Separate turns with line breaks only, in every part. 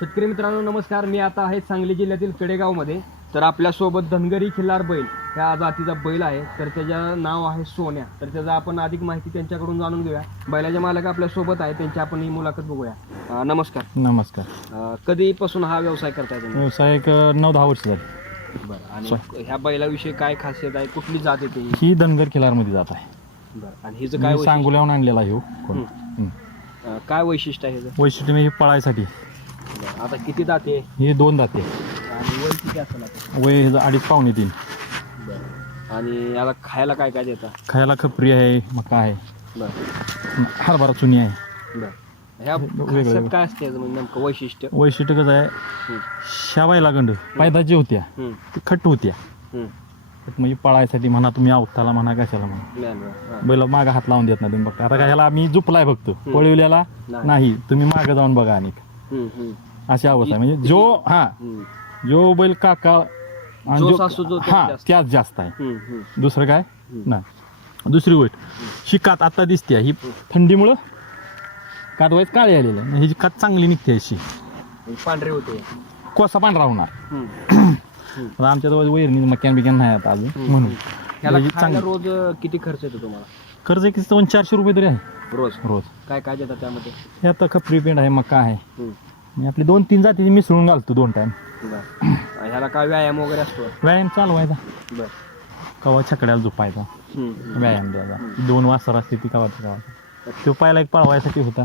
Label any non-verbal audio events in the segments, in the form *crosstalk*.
शेतकरी मित्रांनो नमस्कार. मी आता आहे सांगली जिल्ह्यातील पेडेगावमध्ये तर आपल्यासोबत धनगरी खिल्लार बैल ह्या जातीचा बैल आहे. तर त्याचं नाव आहे सोन्या. तर त्याचं आपण अधिक माहिती त्यांच्याकडून जाणून घेऊया. बैलाचे मालक आपल्यासोबत आहे त्यांची आपण ही मुलाखत बघूया. अं, नमस्कार.
नमस्कार.
अं, कधीपासून हा व्यवसाय करताय तुम्ही?
व्यवसाय एक नऊ दहा वर्ष झाली.
बरं. आणि ह्या बैलाविषयी काय खासियत आहे? कुठली जात येते ही?
ही धनगर खिलारमध्ये जात आहे.
बरं. आणि हिचं काय
मी सांगोल्याहून आणलेला आहे हो कोण.
वैशिष्ट्य- अं, काय वैशिष्ट्य आहे
वैशिष्ट्य म्हणजे पळायसाठी.
आता किती जाते
ही दोन दाते.
आणि वय किती असेल आता?
वय ह्याचं अडीच पावणे तीन.
बरं. आणि याला खायला काय काय देता?
खायला खपरी आहे मका आहे.
बरं.
हरभरा चुनी आहे.
बरं. ह्या
वेगळं
खासियत
वेगळं.
काय असते याचं म्हणजे नेमकं वैशिष्ट्य?
वैशिष्ट्य कसं आहे?
हं,
शाबायला गंड. पायदा जे होत्या ते खट्ट होत्या. म्हणजे पळायसाठी म्हणा तुम्ही अवताला म्हणा कशाला म्हणा.
हां.
बैल मागं हात लावून देत नाही तुम्ही बघा आता काय ह्याला आम्ही झुपलाय बघतो पळवल्याला
नाही.
तुम्ही मागं जाऊन बघा आणि अशी अवस्था आहे. म्हणजे जो हा. जो बैल काका आणि
जो
जो-
सासू जो त्यात
हा
जास्त.
त्याच जास्त आहे. दुसरं काय. नाही. दुसरी गोष्ट ही कात आता दिसते. ही थंडीमुळं कात व्हायच काळी आलेली आहे. ही कात चांगली निघते अशी.
म्हणजे पांढरे होते.
कोसा पांढरा होणार. *clears throat* आता आमच्याजवळ वैरणी मक्यान बिक्यान नाही आता अजून. म्हणून.
ह्याला खायला
चांगली.
रोज अं, किती खर्च येतो तुम्हाला?
कर्ज एक दोन चारशे रुपये तरी आहे.
रोज?
रोज.
काय काय देतात त्यामध्ये?
हे आता खपरी पेंड आहे मका आहे. मी आपली दोन तीन जाती मिसळून घालतो दोन टाइम
बरं. ह्याला काय व्यायाम वगैरे असतो?
व्यायाम चालवायचा
बरं.
कवा छकड्याला झोपायचा. व्यायाम द्यायचा. दोन वाजता असते ती कवा कवा तो. पहिला एक पळवायसाठी होता.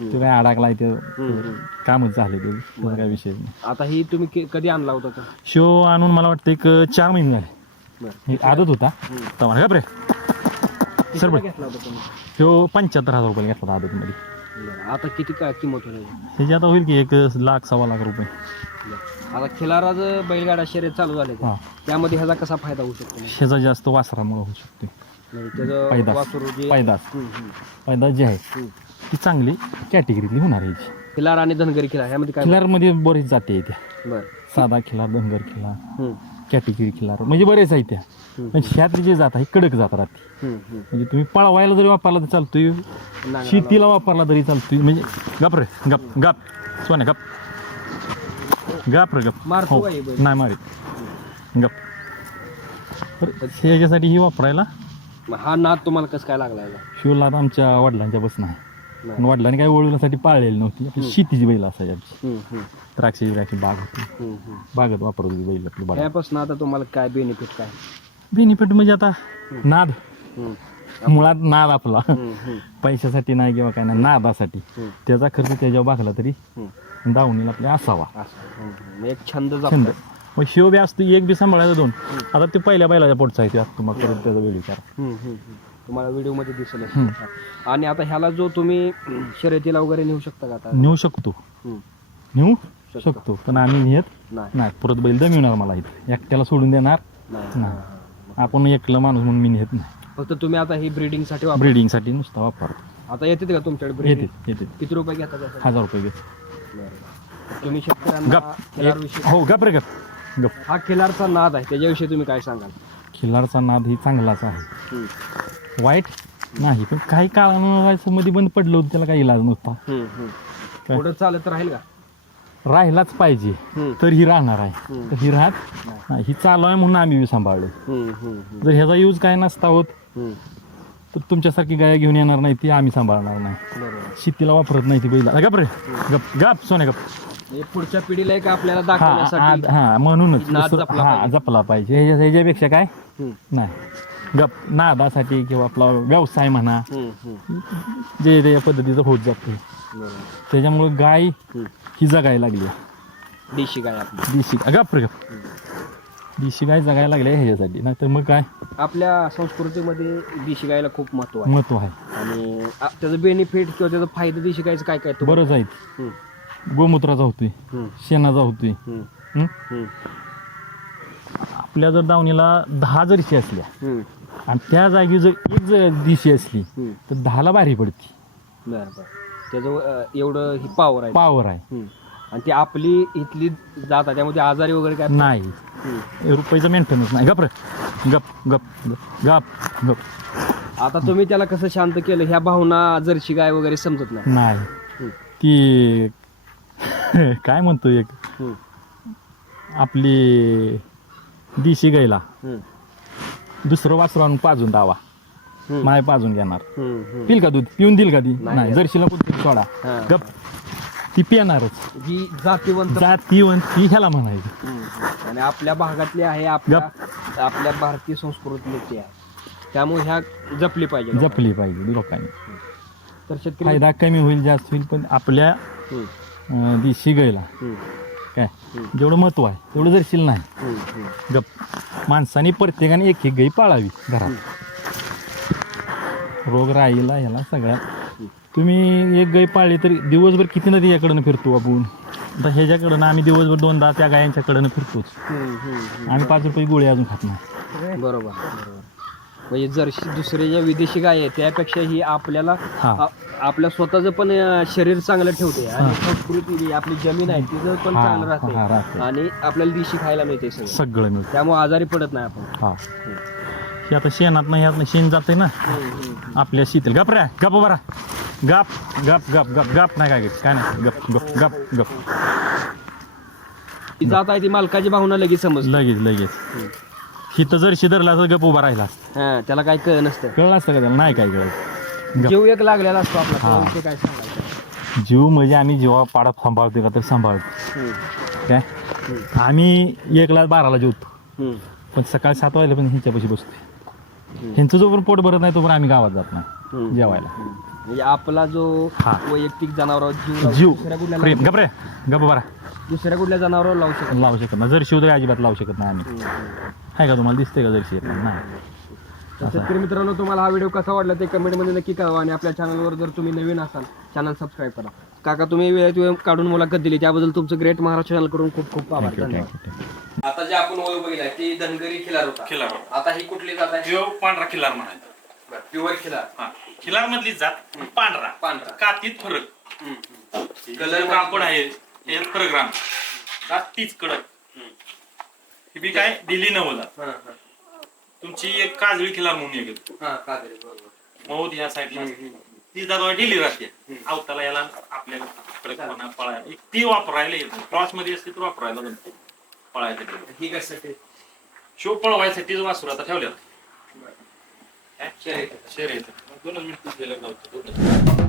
तो काय अडकलाय ते. कामच झाले ते. काय विषय नाही.
आता ही तुम्ही कि- कधी आणला होता का
शो आणून मला वाटतं एक चार महिने झाले.
बरं.
हे आदत होता. तेव्हा का रे
कितीला
बरं.
घेतला होता तुम्ही?
ह्यो पंच्याहत्तर हजार रुपये घेतला आदत मध्ये
बरं. आता किती काय किंमत होईल?
ह्याची आता होईल की एक लाख सव्वा लाख रुपये.
आता खिलाराज बैलगाडा शर्यत चालू झाले
हा.
त्यामध्ये ह्याचा कसा फायदा होऊ शकतो?
ह्याचा जास्त वासरामुळे होऊ शकते.
म्हणजे त्याचं
पैदास.
वासरू जे
पैदास.
हम्म, हम्म,
पैदास जी आहे
हम्म.
ती चांगली कॅटेगरीतली होणार आहे ह्याची
खिलार आणि धनगरी खिलार ह्यामध्ये काय
खिलारमध्ये बरेच जाती आहे त्या.
बर.
साधा खिलार धनगर खिलार.
हम्म,
कॅटेगरी खिलार म्हणजे बरेच आहेत त्या. पण ह्यातली जे जात आहे कडक जात राहते. म्हणजे तुम्ही पळवायला जरी वापरला तर चालतोय. शेतीला वापरला तरी चालतोय. म्हणजे गप रे गप गप. सोन्या गप. गप रे गप.
मारतो
हो? नाही मारीत. गप. ह्याच्यासाठी ही वापरायला?
हा नाद तुम्हाला कसं काय लागला
आता आमच्या वडिलांच्या बसणं आहे. पण वडिलांनी काय वळवण्यासाठी पाळलेली नव्हती. आपली शेतीची बैल असायची आमची.
हम्म,
द्राक्षी बाग होती. बागत वापरत होती बैल आपली बाग
आता तुम्हाला काय बेनिफिट काय?
बेनिफिट म्हणजे आता नाद.
हम्म,
मुळात नाद आपला.
हम्म, हम्म,
पैशासाठी नाही किंवा काय नाही नादासाठी.
हम्म,
त्याचा खर्च त्याच्यावर भागला तरी
हम्म.
दावणीला आपल्या असावा.
असं हम्म, हम्म. मग एक छंद
छंद. मग शिव बी असतो एक बी सांभाळायचा दोन. आता ते पहिल्या बैलाच्या पोटचा आहे ते. आता तुम्हाला परत त्याचा वेळ विचार.
हम्म, हम्म, हम्म. तुम्हाला व्हिडिओमध्ये दिसेल आणि आता ह्याला जो तुम्ही शर्यतीला वगैरे नेऊ शकता का आता?
नेऊ शकतो.
हम्म,
नेऊ
शकतो.
शकतो. पण आम्ही नेत
नाही.
नाही. परत बैल दमिवणार मला इथे. एकट्याला सोडून देणार
नाही.
नाही. आपण एकलं माणूस म्हणून मी नेत नाही.
फक्त तुम्ही आता ही ब्रीडिंगसाठी वापर
ब्रिडिंगसाठी नुसता वापरतो.
आता येते का तुमच्याकडे
येते
ब्रीडिंग
येते.
किती रुपये घेतात?
हजार रुपये घेत.
बरं. तुम्ही शेतकऱ्यांना
गप.
खिलारविषयी
एक- हो गप रे गप. गप.
हा खिलारचा नाद आहे. त्याच्याविषयी तुम्ही काय सांगाल?
खिल्लारचा नाद ही चांगलाच आहे.
हम्म,
वाईट नाही पण काही काळानं मध्ये बंद पडलं होतं त्याला काही इलाज नव्हता. काय?
पुढं चालत राहील का?
राहिलाच पाहिजे तर ही राहणार आहे. तर ही राहत नाही ही चालू आहे म्हणून आम्ही सांभाळलो जर ह्याचा यूज काय नसता होत. तर तुमच्यासारखी गाय घेऊन येणार नाही ती आम्ही सांभाळणार नाही.
बरोबर.
शेतीला वापरत नाही ती बैला. गप रे गप गप सोने गप.
पुढच्या पिढीला एक आपल्याला
हा
दाखवण्यासाठी
हा म्हणूनच.
नाद जपला
हा
पाहिजे.
जपला पाहिजे. ह्याच्या ह्याच्यापेक्षा काय?
हम्म,
नाही. गप नादासाठी किंवा आपला व्यवसाय म्हणा
हम्म.
जे त्या पद्धतीचं होत जाते. त्याच्यामुळे गाय. ही जगायला लागली.
देशी गाय आपली.
देशी गप रे गप. देशी गाय जगायला लागली आहे ह्याच्यासाठी. नाहीतर मग काय?
आपल्या संस्कृतीमध्ये देशी गायला खूप महत्त्व आहे.
महत्त्व आहे.
आणि आ- त्याचं बेनिफिट किंवा त्याचा फायदा देशी गायचं काय काय
बरंच
हम्म,
गोमूत्राचा होतोय.
हम्म,
शेणाचा होतोय.
हम्म,
हं?
हम्म,
आपल्या जर दावणीला दहा जर असल्या
हम्म,
आणि त्या जागी जर एक जर दिशी असली
हम्म.
तर दहाला भारी पडती.
बरं बरं. त्याचं अं, एवढं ही पॉवर आहे.
पावर आहे.
हम्म. आणि ती आपली इथली जात आहे त्यामध्ये आजारी वगैरे काय
नाही.
हम्म.
रुपयाचं मेंटेनन्स नाही. गप रे. गप गप गप गप. गप
आता तुम्ही त्याला कसं शांत केलं? ह्या भावना जर्शी गाय वगैरे समजत नाही.
नाही.
हम्म.
ती *laughs* काय म्हणतो एक?
हम्म,
आपली दिशी गायला.
हम्म,
दुसरं वासरू आणून पाजून दावा. माय पाजून घेणार. पिल का दूध? पिऊन देईल का ती?
नाही.
जर्शीला कुठे सोडा.
हा.
गप. ती पिणारच.
जी जातीवंत
जातीवंत ती ह्याला म्हणायची.
आणि आपल्या भागातली आहे आपल्या आपल्या भारतीय संस्कृतीतली ती आहे. त्यामुळे ह्या जपली पाहिजे लोकांनी.
जपली पाहिजे लोकांनी.
तर शेतकरी
फायदा कमी होईल जास्त होईल पण आपल्या
हम्म,
अं, देशी
हम्म,
काय? जेवढं महत्त्व आहे तेवढं जरशील नाही. गप. माणसाने प्रत्येकाने एक एक गाई पाळावी घरात. रोग राहीला ह्याला सगळ्यात तुम्ही एक गाई पाळली तर दिवसभर किती नदी याकडनं फिरतो आपण आता ह्याच्याकडनं आम्ही दिवसभर दोनदा त्या गायांच्याकडनं फिरतोच. आम्ही पाच रुपये गोळी अजून खात नाही.
बरोबर बरोबर. म्हणजे जर्शी दुसरे ज्या विदेशी गाय आहेत त्यापेक्षा ही आपल्याला आपल्या स्वतःचं पण अं, शरीर चांगलं ठेवते आणि संस्कृती जी आपली जमीन आहे तिचं पण
हा,
चांगलं
हा,
राहते.
राहते.
आणि आपल्याला दिशी खायला मिळते सगळं.
सगळं मिळतं.
त्यामुळे आजारी पडत नाही आपण.
हा. हे आता शेणात नाही ह्यात शेण जाते ना. आपल्या शीतल. गप रे गप बरा गप गप गप गप गप नाही काय काय नाही. गप गप गप गप.
ती जात आहे ती मालकाची भावना लगेच समज
लगेच लगेच. हिथं जर शिदरला तर गप उभा राहिला.
त्याला काय कळ नसतं.
कळलं असतं का त्याला? नाही काय गप
जीव एक लागलेला असतो आपला
हा.
काय सांगायचं?
जीव म्हणजे आम्ही जेव्हा पाडा सांभाळतो का तर सांभाळतो. काय? आम्ही एकला बाराला जेवतो. पण सकाळी सात वाजले पण ह्यांच्यापाशी बसतो ह्यांचं जो पण पोट भरत नाही तो पण आम्ही गावात जात नाही. जेवायला.
म्हणजे आपला जो
हा.
वैयक्तिक जनावरावर जीव लावू-
जीव.
दुसऱ्या कुठल्या
प्रेम. गप रे. गप बरा
दुसऱ्या कुठल्या जनावरावर लावू शकत
लावू शकत नाही. जर शिवतरी अजिबात लावू शकत नाही आम्ही.
नाही.
आहे का तुम्हाला? दिसते का जर्शी नाही.
तर शेतकरी मित्रांनो तुम्हाला हा व्हिडिओ कसा वाटला ते कमेंटमध्ये नक्की कळवा आणि आपल्या चॅनलवर जर तुम्ही नवीन असाल चॅनल सबस्क्राईब करा. काका तुम्ही वेळेत वेळ काढून मुलाखत दिली. त्याबद्दल तुमचं ग्रेट महाराष्ट्र चॅनलकडून खूप खूप आभार. धन्यवाद. आता जे आपण वय बघितलाय ती धनगरी खिलार होता.
खिलार
आता ही कुठली जात आहे?
ह्यो पांढरा खिलार म्हणायचा.
प्युअर खिलार.
हा खिलार मधली जात पांढरा.
पांढरा.
कातीत फरक.
कलर
कलर कापड आहे हे फरक राम जात तीच कडक. ही बी काय? दिली नवला तुमची एक काजळी खिलार म्हणून एक येतो. मऊद ह्या साईडला ती जात दिली राहते. अवताला याला आपल्या कडकपणा पळायला. एक ती वापरायला येतो क्रॉसमध्ये असते तर वापरायला जमते पळायला
ही कशासाठी?
शो पळवायसाठीच वासरू आता ठेवलेला.
शर्यत.
शेर येतं दोनच मिनिट.